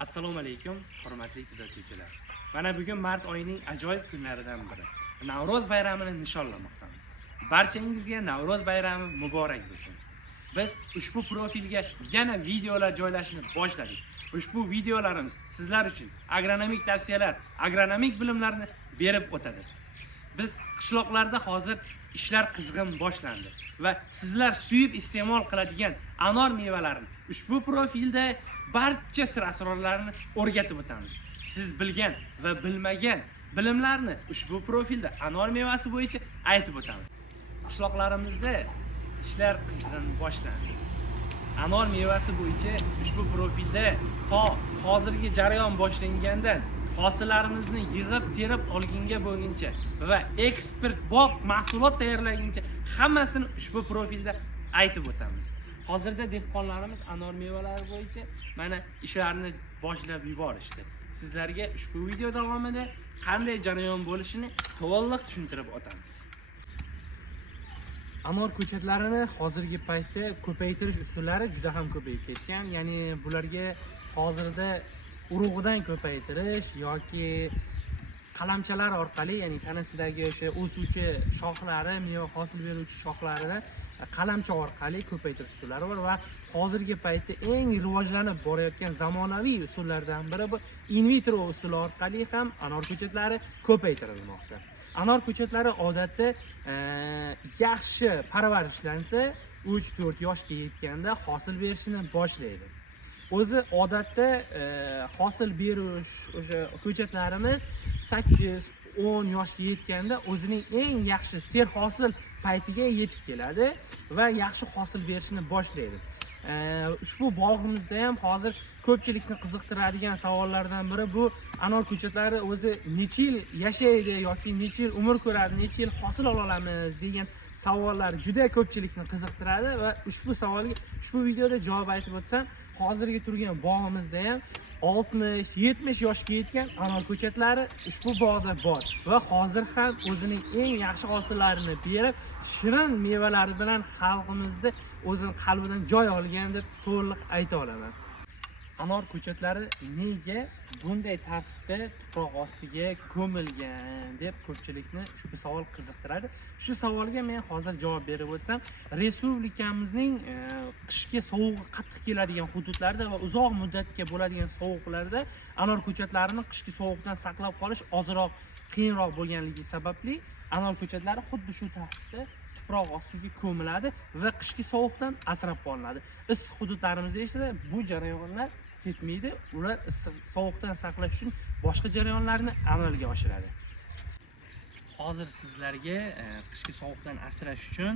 Assalomu alaykum, hurmatli kuzatuvchilar. Mana bugun mart oyining ajoyib kunlaridan biri. Navro'z bayramini nishonlamoqdamiz. Barchangizga Navro'z bayrami muborak bo'lsin. Biz ushbu profilga yana videolar joylashni boshladik. Ushbu videolarimiz sizlar uchun agronomik tavsiyalar, agronomik bilimlarni berib o'tadi. Biz qishloqlarda hozir ishlar qizg'in boshlandi va sizlar suyib iste'mol qiladigan anor mevalarini ushbu profilda barcha sir asrorlarini o'rgatib o'tamiz. Siz bilgan va bilmagan bilimlarni ushbu profilda anor mevasi bo'yicha aytib o'tamiz. Qishloqlarimizda ishlar qizg'in boshlandi. Anor mevasi bo'yicha ushbu profilda to hozirgi jarayon boshlangandan hosillarimizni yig'ib terib olgunga bo'lguncha va eksport bop mahsulot tayyorlaguncha hammasini ushbu profilda aytib o'tamiz. Hozirda dehqonlarimiz anor mevalari bo'yicha mana ishlarni boshlab yuborishdi. Sizlarga ushbu video davomida qanday jarayon bo'lishini to'liq tushuntirib o'tamiz. Anor ko'chatlarini hozirgi paytda ko'paytirish usullari juda ham ko'payib ketgan. Ya'ni bularga hozirda urug'idan ko'paytirish yoki qalamchalar orqali, ya'ni tanasidagi o'sha o'suvchi shoxlari, meva hosil beruvchi shoxlarini qalamcha orqali ko'paytirish usullari bor va hozirgi paytda eng rivojlanib borayotgan zamonaviy usullardan biri bu in vitro usuli orqali ham anor ko'chatlari ko'paytirilmoqda. Anor ko'chatlari odatda yaxshi parvarishlansa 3-4 yoshga yetganda hosil berishni boshlaydi. O'zi odatda hosil berish o'sha ko'chatlarimiz 8-10 yoshga yetganda o'zining eng yaxshi serhosil paytiga yetib keladi va yaxshi hosil berishni boshlaydi. Ushbu bog'imizda ham hozir ko'pchilikni qiziqtiradigan savollardan biri bu anor ko'chatlari o'zi necha yil yashaydi yoki necha yil umr ko'radi, necha yil hosil ola olamiz degan savollar juda ko'pchilikni qiziqtiradi va ushbu savolga ushbu videoda javob aytib o'tsam, hozirgi turgan bog'imizda ham 60-70 yoshga yetgan anor ko'chatlari ushbu bog'da bor va hozir ham o'zining eng yaxshi hosillarini berib, shirin mevalari bilan xalqimizda o'zining qalbidan joy olgan deb to'liq ayta olaman. Anor ko'chatlari nega bunday tartibda tuproq ostiga ko'milgan deb ko'pchilikni ushbu savol qiziqtiradi. Shu savolga men hozir javob berib o'tsam, respublikamizning qishki sovug'i qattiq keladigan hududlarda va uzoq muddatga bo'ladigan sovuqlarda anor ko'chatlarini qishki sovuqdan saqlab qolish ozroq qiyinroq bo'lganligi sababli anor ko'chatlari xuddi shu tartibda tuproq ostiga ko'miladi va qishki sovuqdan asrab qolinadi. Issiq hududlarimizda esa bu jarayonlar ketmaydi. Ular sovuqdan saqlash uchun boshqa jarayonlarni amalga oshiradi. Hozir sizlarga qishki sovuqdan asrash uchun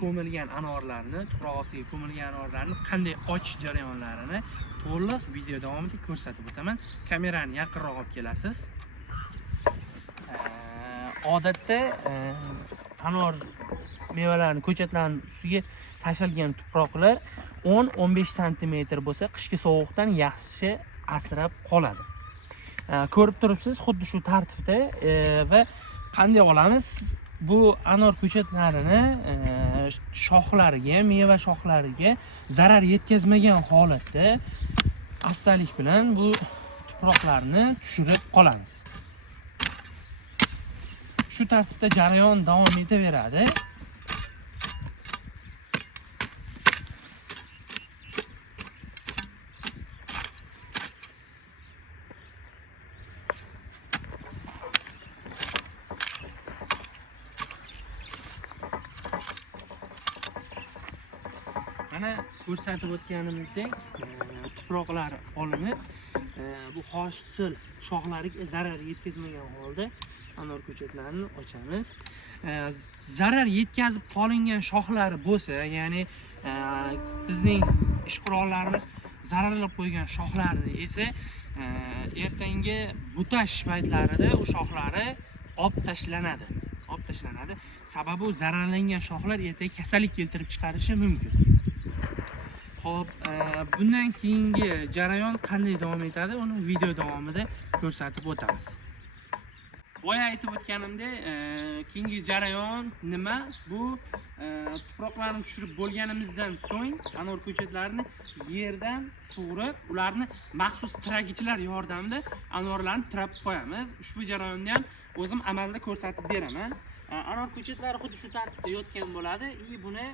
ko'milgan anorlarni, tuproq ostiga ko'milgan anorlarni qanday ochish jarayonlarini to'liq video davomida ko'rsatib o'taman. Kamerani yaqinroq olib kelasiz. Odatda anor mevalarini ko'chatlarning ustiga tashalgan tuproqlar 10-15 cm bo'lsa, qishki sovuqdan yaxshi asrab qoladi. Ko'rib turibsiz, xuddi shu tartibda va qanday olamiz? Bu anor ko'chatlarini shoxlariga, meva shoxlariga zarar yetkazmagan holatda astalik bilan bu tuproqlarni tushirib qolamiz. Shu tartibda jarayon davom etaveradi. Mana ko'rsatib o'tganimizdek, tuproqlar olinib, bu hosil shoxlariga zarar yetkazmagan holda anor ko'chatlarini ochamiz. Zarar yetkazib qolingan shoxlari bo'lsa, ya'ni bizning ish qurollarimiz zararlab qo'ygan shoxlarni esa ertangi butash paytlarida u shoxlari olib tashlanadi. Sababi u zararlangan shoxlar ertaga kasallik keltirib chiqarishi mumkin. Xo'p, bundan keyingi jarayon qanday davom etadi, uni video davomida ko'rsatib o'tamiz. boya aytib o'tganimdek, keyingi jarayon nima? Bu tuproqlarni tushirib bo'lganimizdan so'ng anor ko'chatlarini yerdan sug'urib, ularni maxsus tiragichlar yordamida anorlarni tirab qo'yamiz. Ushbu jarayonni ham o'zim amalda ko'rsatib beraman. Anor ko'chatlari xuddi shu tartibda yotgan bo'ladi. Buni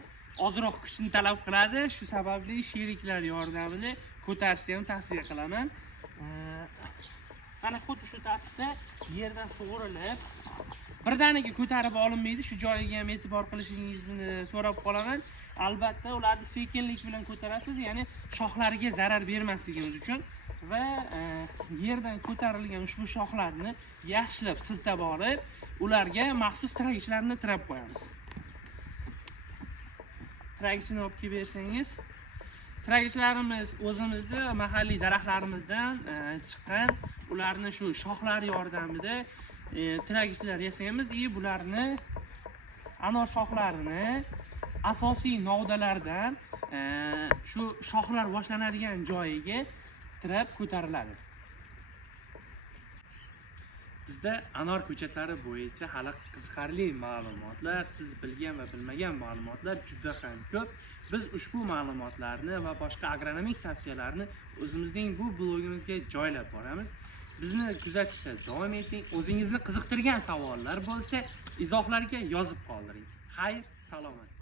ozroq kuchni talab qiladi. Shu sababli sheriklar yordamida ko'tarishni ham tavsiya qilaman. Ana xuddi shu tartibda yerdan sug'urilib, birdaniga ko'tarib olinmaydi. Shu joyiga ham e'tibor qilishingizni so'rab qolaman. Albatta, ularni sekinlik bilan ko'tarasiz, ya'ni shoxlariga zarar bermasligimiz uchun va yerdan ko'tarilgan ushbu shoxlarni yaxshilab siltab olib, ularga maxsus tiragichlarni tirab qo'yamiz. Tiragichni olib kelib bersangiz, tiragichlarimiz o'zimizda mahalliy daraxtlarimizdan chiqqan, ularni shu shoxlari yordamida tiragichlar yasaymiz. Bularni anor shoxlarini asosiy novdalardan shu shoxlar boshlanadigan joyiga tirab ko'tariladi. Bizda anor ko'chatlari bo'yicha hali qiziqarli ma'lumotlar, siz bilgan va bilmagan ma'lumotlar juda ham ko'p. Biz ushbu ma'lumotlarni va boshqa agronomik tavsiyalarni o'zimizning bu blogimizga joylab boramiz. Bizni kuzatishda davom eting. O'zingizni qiziqtirgan savollar bo'lsa, izohlarga yozib qoldiring. Xayr, salomat.